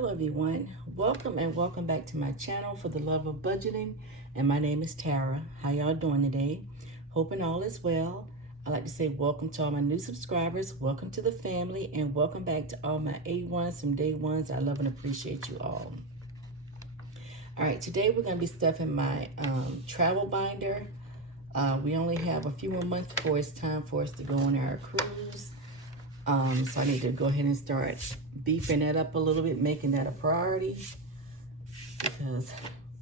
Hello everyone, welcome and welcome back to my channel for the love of budgeting, and my name is Tara. How y'all doing today? Hoping all is well. I'd like to say welcome to all my new subscribers, welcome to the family, and welcome back to all my A1s from day ones. I love and appreciate you all. All right, today we're going to be stuffing my travel binder. We only have a few more months before it's time for us to go on our cruise. So I need to go ahead and start beefing that up a little bit, making that a priority, because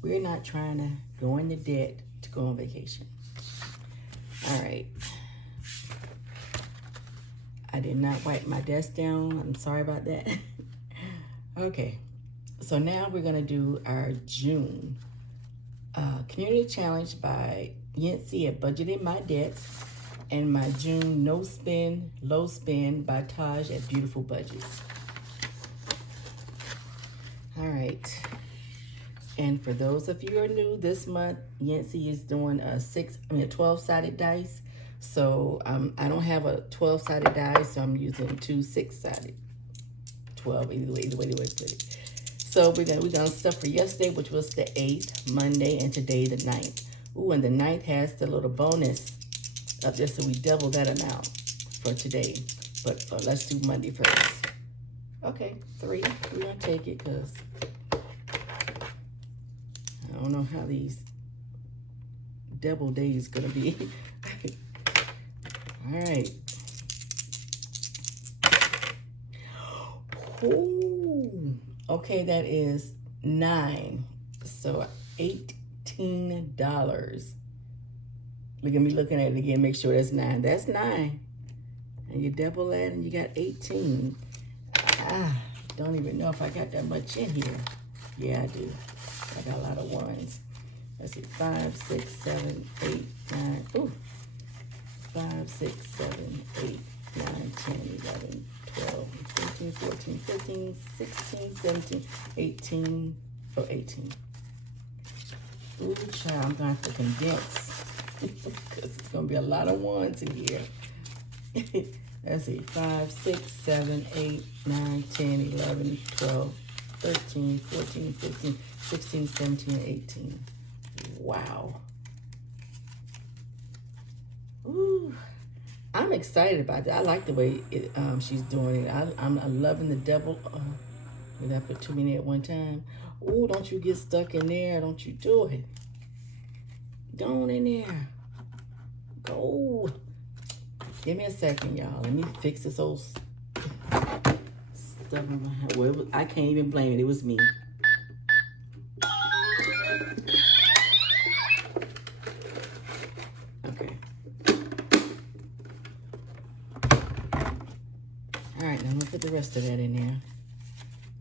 we're not trying to go into debt to go on vacation. All right. I did not wipe my desk down. I'm sorry about that. Okay. So now we're going to do our June community challenge by Yancy at Budgeting My Debts, and my June No Spend, Low Spend by Taj at Beautiful Budgets. All right. And for those of you who are new, this month, Yancy is doing a 12-sided dice. So I don't have a 12-sided dice, so I'm using two 6-sided. 12, either way to put it. So we're gonna stuff for yesterday, which was the 8th, Monday, and today the 9th. Ooh, and the 9th has the little bonus up there, so we double that amount for today. But let's do Monday first. Okay, 3. We're gonna take it because I don't know how these double days gonna be. All right. Ooh, okay, that is 9. So $18. Look at me looking at it again, make sure that's 9. That's 9. And you double that and you got 18. Don't even know if I got that much in here. Yeah, I do. I got a lot of ones. Let's see, 5, 6, 7, 8, 9. Ooh. 5, 6, 7, 8, 9, 10, 11, 12, 13, 14, 15, 16, 17, 18. Oh, 18. Ooh, child, I'm going to have to condense. Because it's going to be a lot of ones in here. Let's see, 5, 6, 7, 8, 9, 10, 11, 12, 13, 14, 15, 16, 17, 18. Wow. Ooh, I'm excited about that. I like the way she's doing it. I'm loving the double. Did I put too many at one time? Ooh, don't you get stuck in there. Don't you do it. Go on in there. Go. Give me a second, y'all. Let me fix this old stuff in my hand. Well, I can't even blame it. It was me. Okay. All right, now I'm going to put the rest of that in there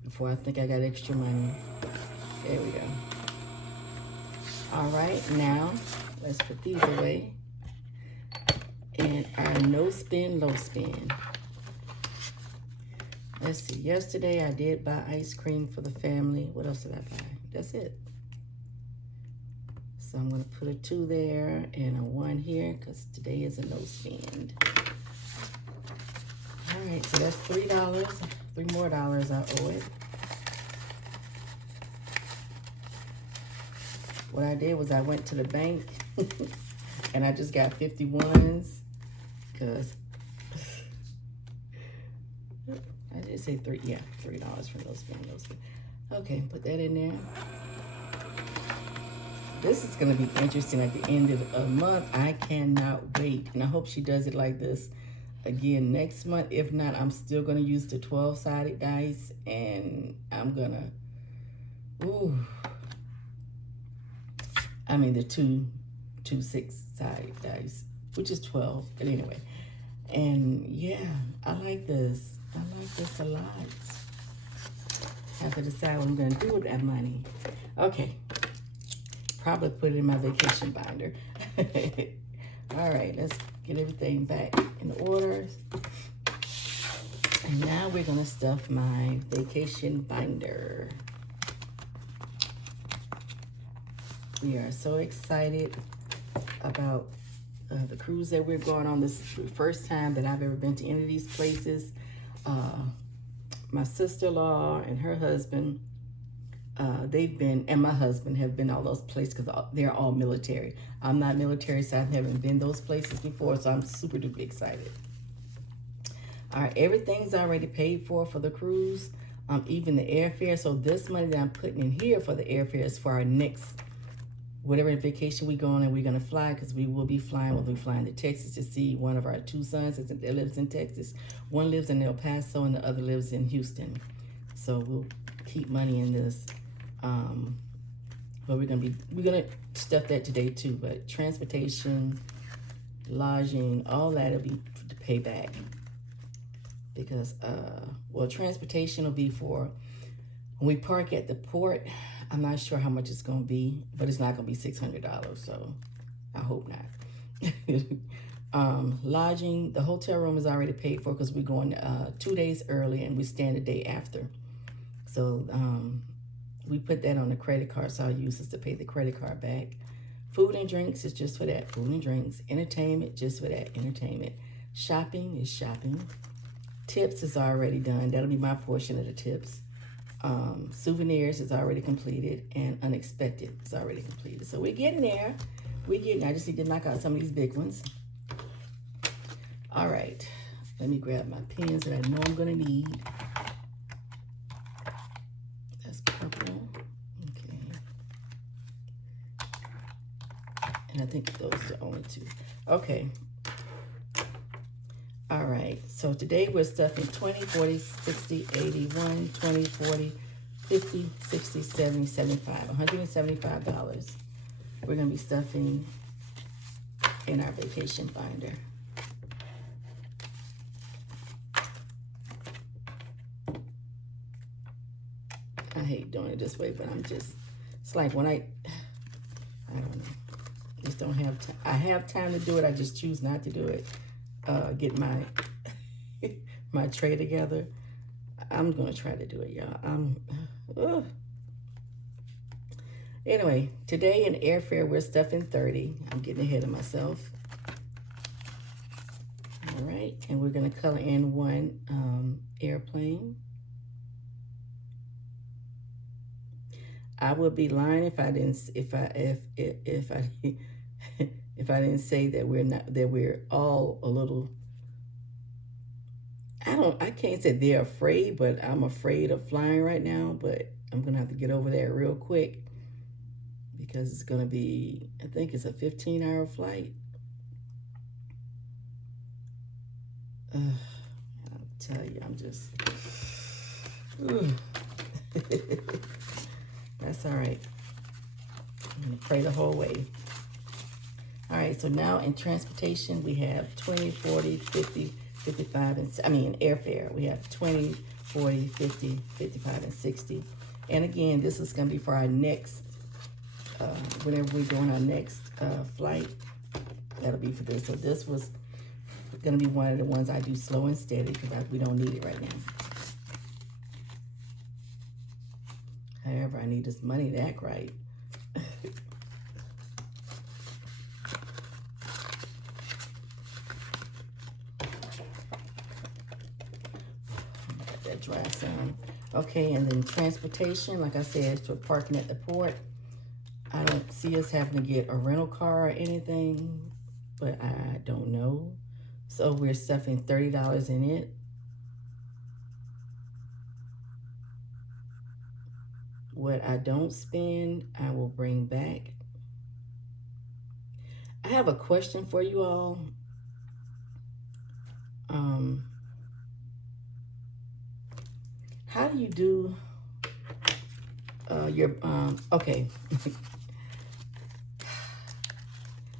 before I think I got extra money. There we go. All right, now let's put these away. And our no spend, low spend. Let's see, yesterday I did buy ice cream for the family. What else did I buy? That's it. So I'm gonna put a 2 there and a 1 here because today is a no spend. All right, so that's $3. $3 more I owe it. What I did was I went to the bank and I just got 51s because I did say $3 for those spend. Okay, put that in there. This is gonna be interesting at the end of the month. I cannot wait, and I hope she does it like this again next month. If not, I'm still gonna use the 12-sided dice, and I'm gonna, I mean the two 6-sided dice, which is 12, but anyway. And yeah, I like this. I like this a lot. I have to decide what I'm gonna do with that money. Okay, probably put it in my vacation binder. All right, let's get everything back in order. And now we're gonna stuff my vacation binder. We are so excited about the cruise that we're going on. This is the first time that I've ever been to any of these places. my sister-in-law and her husband, and my husband have been all those places because they're all military. I'm not military, so I haven't been those places before, so I'm super duper excited. All right, everything's already paid for the cruise, even the airfare. So this money that I'm putting in here for the airfare is for our next, whatever vacation we go on and we're going to fly, because we will be flying, we'll be flying to Texas to see one of our two sons that lives in Texas. One lives in El Paso and the other lives in Houston. So we'll keep money in this. But we're gonna stuff that today too, but transportation, lodging, all that'll be to pay back. Because well, transportation will be for when we park at the port. I'm not sure how much it's gonna be, but it's not gonna be $600, so I hope not. Lodging, the hotel room is already paid for because we're going 2 days early and we stand the day after. So we put that on the credit card, so I'll use this to pay the credit card back. Food and drinks is just for that, food and drinks. Entertainment, just for that, entertainment. Shopping is shopping. Tips is already done. That'll be my portion of the tips. Souvenirs is already completed, and unexpected is already completed. So we're getting there. I just need to knock out some of these big ones. All right, let me grab my pens that I know I'm gonna need. That's purple, okay. And I think those are the only two. Okay. All right, so today we're stuffing 20, 40, 60, 80, 1, 20, 40, 50, 60, 70, 75, $175. We're gonna be stuffing in our vacation binder. I hate doing it this way, but it's like when I don't know, just don't have time. I have time to do it, I just choose not to do it. Get my my tray together. I'm gonna try to do it, y'all. Anyway, today in airfare we're stuffing 30. I'm getting ahead of myself. All right, and we're gonna color in one airplane. I would be lying if I didn't say that we're all a little, I can't say they're afraid, but I'm afraid of flying right now, but I'm gonna have to get over there real quick because it's gonna be, I think it's a 15-hour flight. I'll tell you, I'm just, that's all right. I'm gonna pray the whole way. All right, so now in transportation, we have 20, 40, 50, 55, and airfare. We have 20, 40, 50, 55, and 60. And again, this is gonna be for our next, whenever we're doing our next flight, that'll be for this. So this was gonna be one of the ones I do slow and steady because we don't need it right now. However, I need this money to act right. That dry sound. Okay, and then transportation, like I said, for parking at the port. I don't see us having to get a rental car or anything, but I don't know. So we're stuffing $30 in it. What I don't spend, I will bring back. I have a question for you all. How do you do your, okay.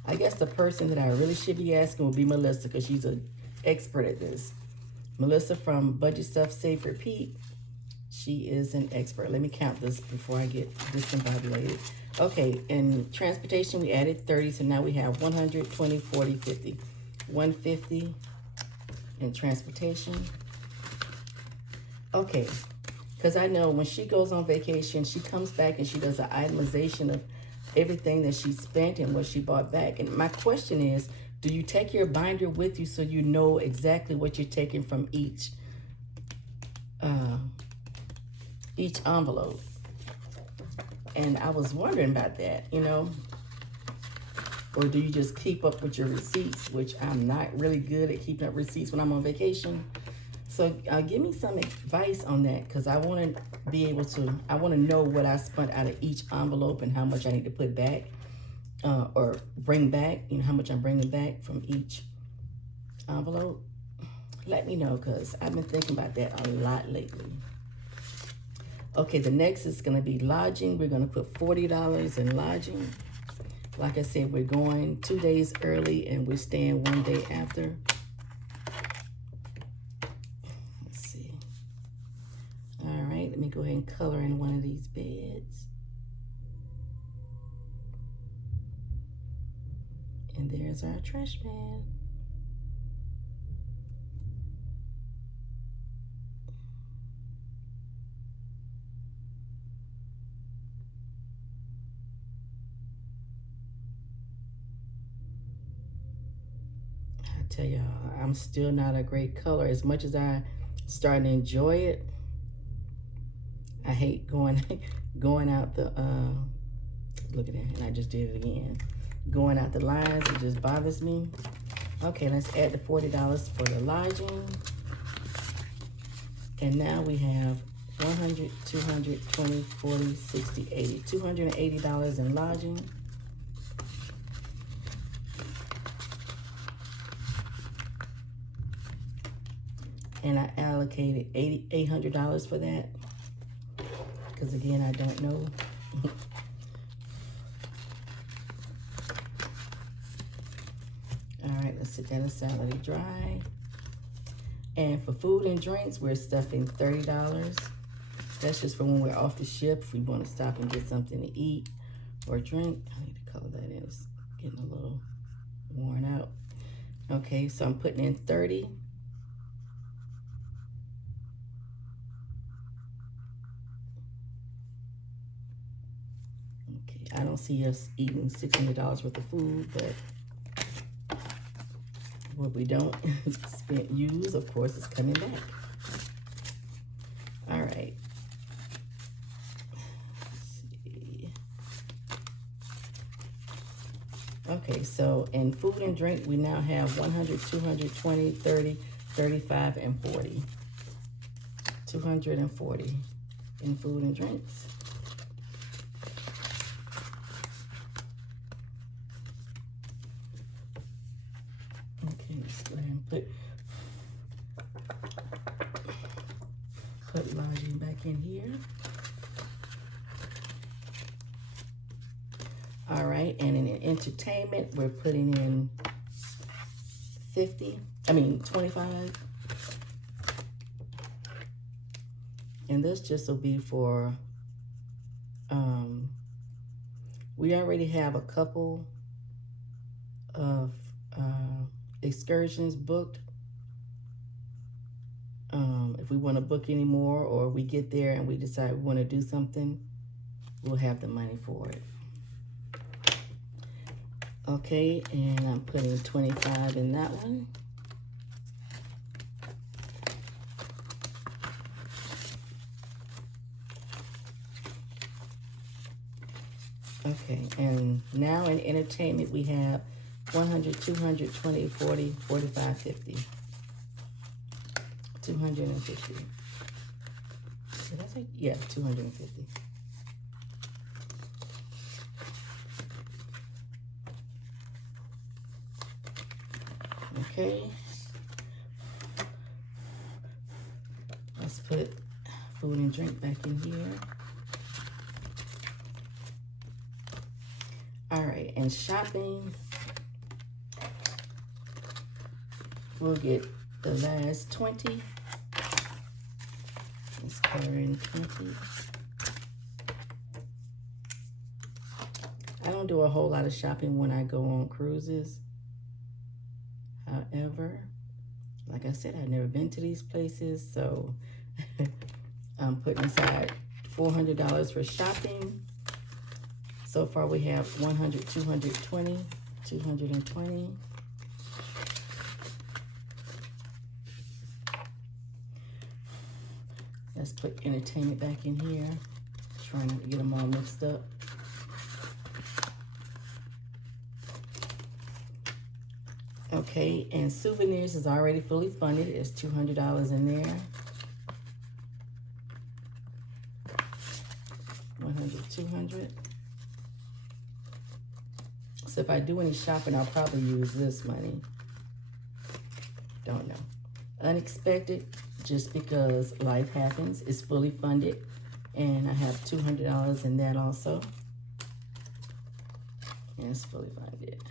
I guess the person that I really should be asking will be Melissa because she's an expert at this. Melissa from Budget Stuff, Save, Repeat. She is an expert. Let me count this before I get discombobulated. Okay, in transportation, we added 30, so now we have 100, 20, 40, 50. 150 in transportation. Okay, because I know when she goes on vacation, she comes back and she does an itemization of everything that she spent and what she bought back. And my question is, do you take your binder with you so you know exactly what you're taking from each each envelope. And I was wondering about that, you know. Or do you just keep up with your receipts, which I'm not really good at keeping up receipts when I'm on vacation. So give me some advice on that, because I want to be able to, I want to know what I spent out of each envelope and how much I need to put back or bring back, you know, how much I'm bringing back from each envelope. Let me know, because I've been thinking about that a lot lately. Okay, the next is going to be lodging. We're going to put $40 in lodging. Like I said, we're going 2 days early and we're staying 1 day after. Let's see. All right, let me go ahead and color in one of these beds. And there's our trash man. Tell y'all, I'm still not a great color. As much as I starting to enjoy it, I hate going out the look at that, and I just did it again. Going out the lines, it just bothers me. Okay, let's add the $40 for the lodging. And now we have 100, 200, 20, 40, 60, 80. $280 in lodging. And I allocated $800 for that, because again, I don't know. All right, let's set that aside, let it dry. And for food and drinks, we're stuffing $30. That's just for when we're off the ship, if we want to stop and get something to eat or drink. I need to color that in, it's getting a little worn out. Okay, so I'm putting in 30. I don't see us eating $600 worth of food, but what we don't use, of course, is coming back. All right. Let's see. Okay, so in food and drink, we now have 100, 200, 20, 30, 35, and 40. 240 in food and drinks. Let's go ahead and put lodging back in here. All right, and in entertainment, we're putting in 25. And this just will be for, we already have a couple of excursions booked. If we want to book any more, or we get there and we decide we want to do something, we'll have the money for it. Okay, and I'm putting 25 in that one. Okay, and now in entertainment, we have 100, 200, 20, 40, 45, 50. 250. Did I say? Yeah, 250. Okay. Let's put food and drink back in here. All right, and shopping, we'll get the last 20. Let's color in 20. I don't do a whole lot of shopping when I go on cruises. However, like I said, I've never been to these places, so I'm putting aside $400 for shopping. So far we have 100, 220, 220. Let's put entertainment back in here. Trying not to get them all mixed up. Okay, and souvenirs is already fully funded. It's $200 in there. 100, 200. So if I do any shopping, I'll probably use this money. Don't know. Unexpected, just because life happens, is fully funded. And I have $200 in that also. And it's fully funded.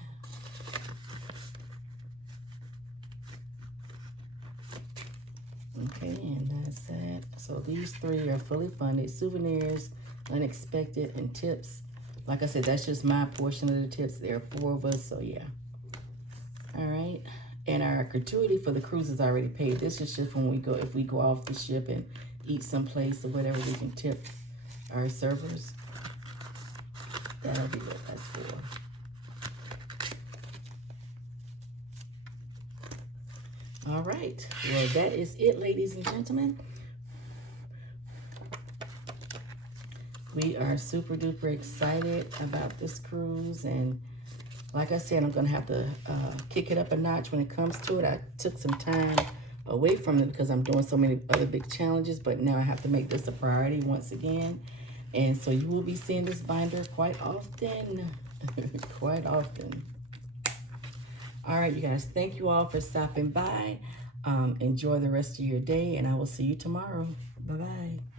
Okay, and that's that. So these three are fully funded. Souvenirs, unexpected, and tips. Like I said, that's just my portion of the tips. There are 4 of us, so yeah. All right. And our gratuity for the cruise is already paid. This is just when we go, if we go off the ship and eat someplace or whatever, we can tip our servers. That'll be what that's for. All right, well, that is it, ladies and gentlemen. We are super duper excited about this cruise, and like I said, I'm gonna have to kick it up a notch when it comes to it. I took some time away from it because I'm doing so many other big challenges, but now I have to make this a priority once again. And so you will be seeing this binder quite often, quite often. All right, you guys, thank you all for stopping by. Enjoy the rest of your day, and I will see you tomorrow. Bye-bye.